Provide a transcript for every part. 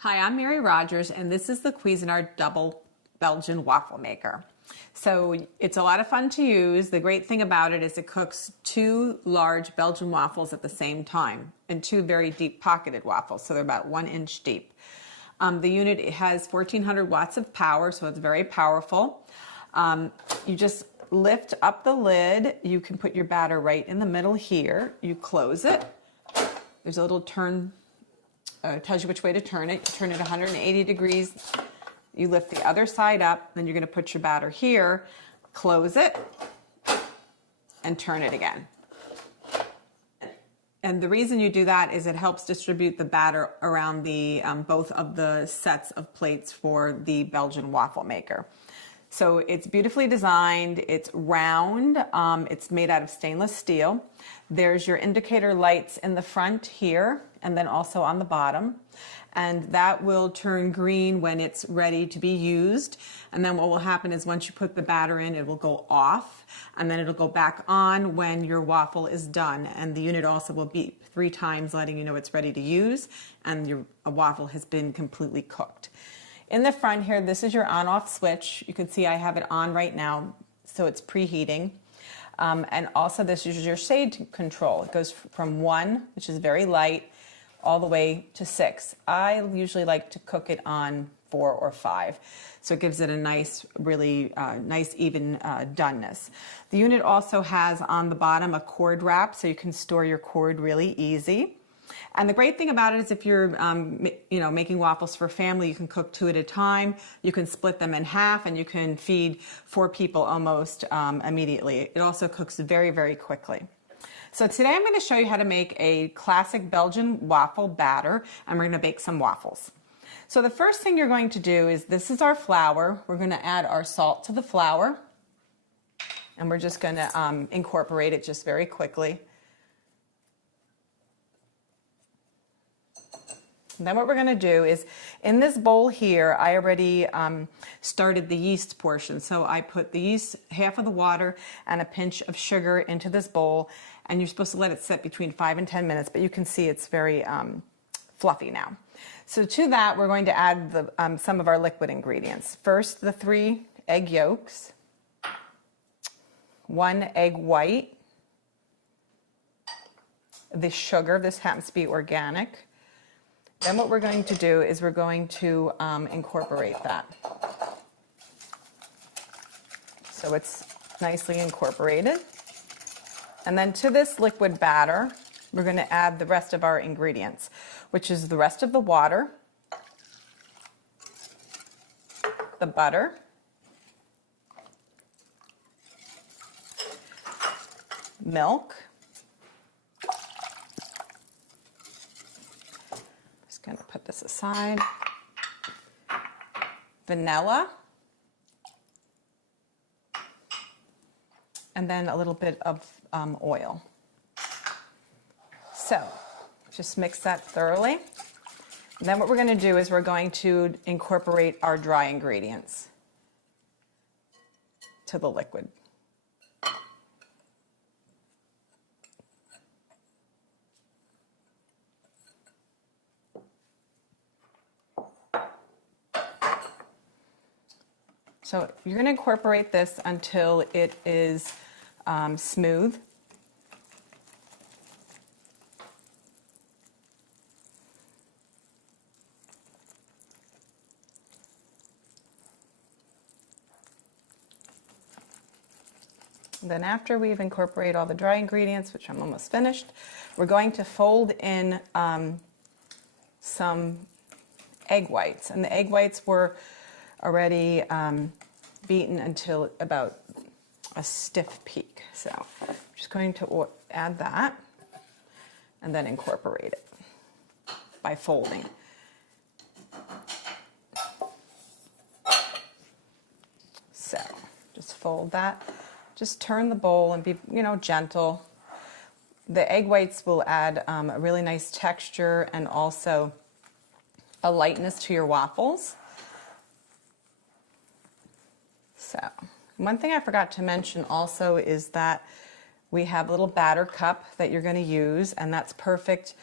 Hi, I'm Mary Rogers, and this is the Cuisinart double Belgian waffle maker. So it's a lot of fun to use. The great thing about it is it cooks 2 large Belgian waffles at the same time, and 2 very deep pocketed waffles, so they're about 1 inch deep. The unit has 1400 watts of power, so it's very powerful. You just lift up the lid. You can put your batter right in the middle here. You close it. There's a little turn. Tells you which way to turn it. You turn it 180 degrees. You lift the other side up. Then you're going to put your batter here, close it, and turn it again. And the reason you do that is it helps distribute the batter around the both of the sets of plates for the Belgian waffle maker. So it's beautifully designed, it's round, it's made out of stainless steel. There's your indicator lights in the front here and then also on the bottom. And that will turn green when it's ready to be used. And then what will happen is once you put the batter in, it will go off and then it'll go back on when your waffle is done. And the unit also will beep 3 times letting you know it's ready to use and your waffle has been completely cooked. In the front here, this is your on-off switch. You can see I have it on right now, so it's preheating. And also this is your shade control. It goes from 1, which is very light, all the way to 6. I usually like to cook it on 4 or 5. So it gives it a nice, really nice even doneness. The unit also has on the bottom a cord wrap, so you can store your cord really easy. And the great thing about it is if you're making waffles for family, you can cook 2 at a time. You can split them in half and you can feed 4 people almost immediately. It also cooks very, very quickly. So today I'm going to show you how to make a classic Belgian waffle batter, and we're going to bake some waffles. So the first thing you're going to do is, this is our flour. We're going to add our salt to the flour, and we're just going to incorporate it just very quickly. And then what we're going to do is, in this bowl here, I already started the yeast portion. So I put the yeast, half of the water, and a pinch of sugar into this bowl. And you're supposed to let it sit between 5 and 10 minutes, but you can see it's very fluffy now. So to that, we're going to add some of our liquid ingredients. First, the 3 egg yolks, 1 egg white, the sugar. This happens to be organic. Then what we're going to do is we're going to incorporate that. So it's nicely incorporated. And then to this liquid batter, we're going to add the rest of our ingredients, which is the rest of the water, the butter, milk, going to put this aside, vanilla, and then a little bit of oil. So just mix that thoroughly. And then what we're going to do is we're going to incorporate our dry ingredients to the liquid. So you're going to incorporate this until it is smooth. And then after we've incorporated all the dry ingredients, which I'm almost finished, we're going to fold in some egg whites. And the egg whites were already beaten until about a stiff peak. So I'm just going to add that and then incorporate it by folding. So just fold that. Just turn the bowl and be, gentle. The egg whites will add a really nice texture and also a lightness to your waffles. So, one thing I forgot to mention also is that we have a little batter cup that you're going to use, and that's perfect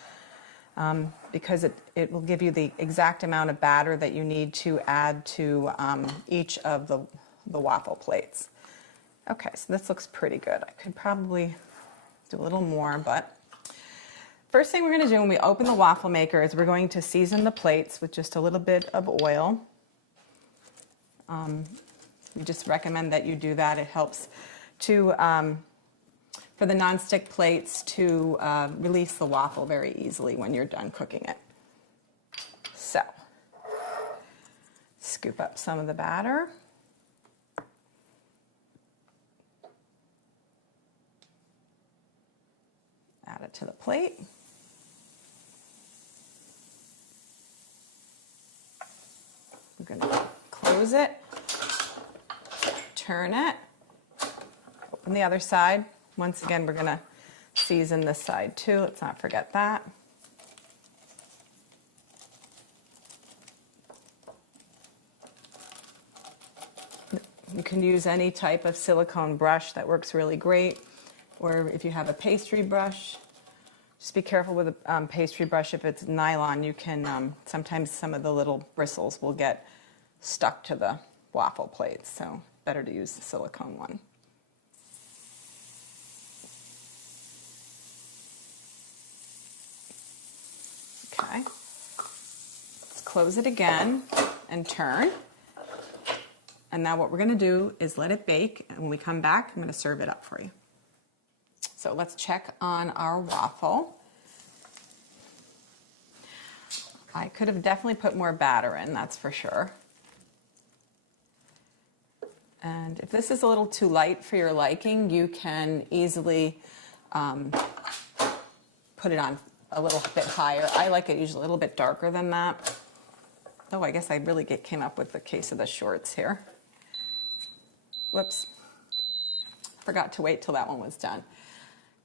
because it will give you the exact amount of batter that you need to add to each of the waffle plates. Okay, so this looks pretty good. I could probably do a little more, but first thing we're going to do when we open the waffle maker is we're going to season the plates with just a little bit of oil. We just recommend that you do that. It helps to for the nonstick plates to release the waffle very easily when you're done cooking it. So, scoop up some of the batter. Add it to the plate. We're going to close it, turn it, open the other side. Once again, we're going to season this side too. Let's not forget that. You can use any type of silicone brush that works really great. Or if you have a pastry brush, just be careful with a pastry brush. If it's nylon, you can, sometimes some of the little bristles will get stuck to the waffle plates, so better to use the silicone one. Okay, let's close it again and turn. And now what we're going to do is let it bake, and when we come back, I'm going to serve it up for you. So let's check on our waffle. I could have definitely put more batter in, that's for sure. And if this is a little too light for your liking, you can easily put it on a little bit higher. I like it usually a little bit darker than that. Oh, I guess I really came up with the case of the shorts here. Whoops. Forgot to wait till that one was done.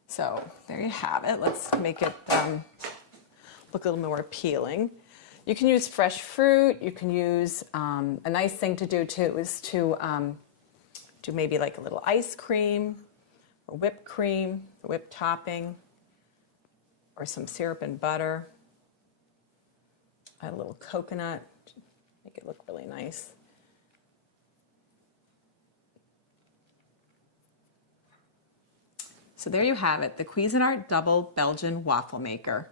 So there you have it. Let's make it look a little more appealing. You can use fresh fruit. You can use, a nice thing to do too is to do maybe like a little ice cream or whipped cream, or whipped topping, or some syrup and butter. Add a little coconut, make it look really nice. So there you have it, the Cuisinart Double Belgian Waffle Maker.